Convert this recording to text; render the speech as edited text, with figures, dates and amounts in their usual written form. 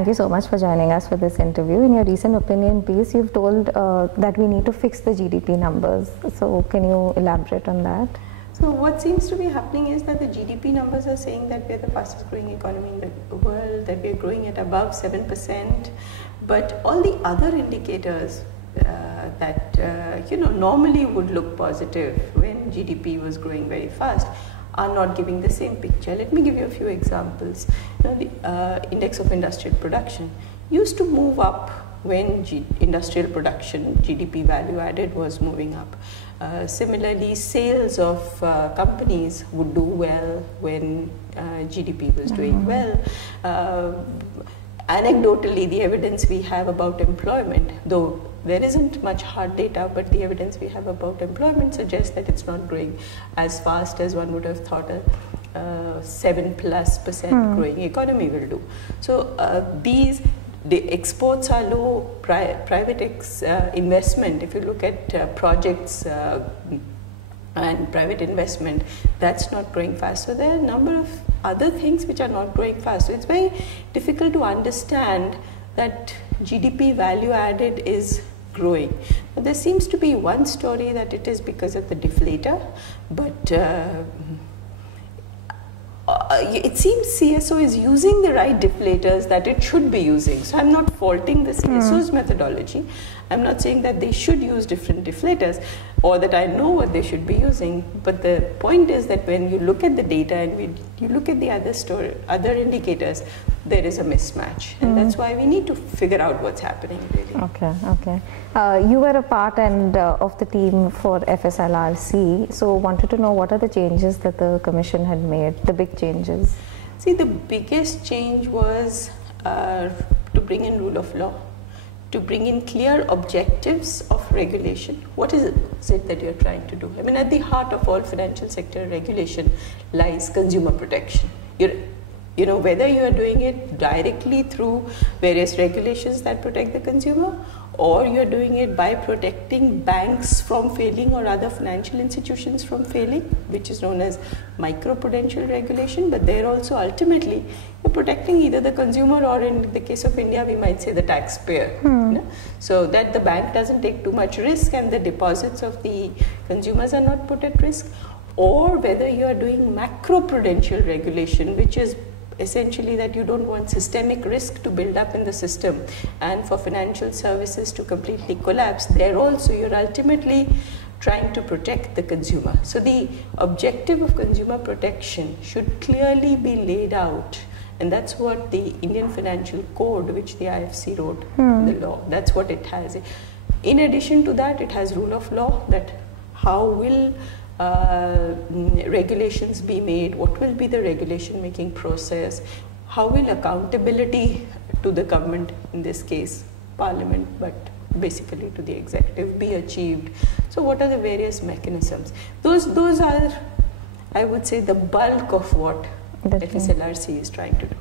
Thank you so much for joining us for this interview. In your recent opinion piece, you've told that we need to fix the GDP numbers. So can you elaborate on that? So what seems to be happening is that the GDP numbers are saying that we're the fastest growing economy in the world, that we're growing at above 7%, but all the other indicators that normally would look positive when GDP was growing very fast are not giving the same picture. Let me give you a few examples. The index of industrial production used to move up when industrial production, GDP value added, was moving up. Similarly, sales of companies would do well when GDP was doing well. Anecdotally, the evidence we have about employment, though there isn't much hard data, but the evidence we have about employment suggests that it's not growing as fast as one would have thought a 7+% growing economy will do. So the exports are low, private investment, if you look at projects and private investment, that's not growing fast. So there are a number of other things which are not growing fast. So it's very difficult to understand that GDP value added is growing. But there seems to be one story that it is because of the deflator, but it seems CSO is using the right deflators that it should be using. So I'm not faulting the CSO's methodology. I'm not saying that they should use different deflators or that I know what they should be using. But the point is that when you look at the data and you look at the other indicators, there is a mismatch. And that's why we need to figure out what's happening really. Okay. You were a part of the team for FSLRC. So wanted to know what are the changes that the Commission had made, the big changes? See, the biggest change was to bring in rule of law, to bring in clear objectives of regulation. What is it that you're trying to do? I mean, at the heart of all financial sector regulation lies consumer protection. Whether you are doing it directly through various regulations that protect the consumer, or you're doing it by protecting banks from failing or other financial institutions from failing, which is known as microprudential regulation, but there also ultimately you're protecting either the consumer or, in the case of India, we might say the taxpayer. So that the bank doesn't take too much risk and the deposits of the consumers are not put at risk, or whether you are doing macroprudential regulation, which is essentially that you don't want systemic risk to build up in the system and for financial services to completely collapse. There also you're ultimately trying to protect the consumer. So the objective of consumer protection should clearly be laid out, and that's what the Indian Financial Code, which the IFC wrote, the law, that's what it has. In addition to that, it has rule of law, that how will regulations be made, what will be the regulation making process, how will accountability to the government, in this case Parliament, but basically to the executive, be achieved. So what are the various mechanisms? Those are, I would say, the bulk of what FSLRC is trying to do.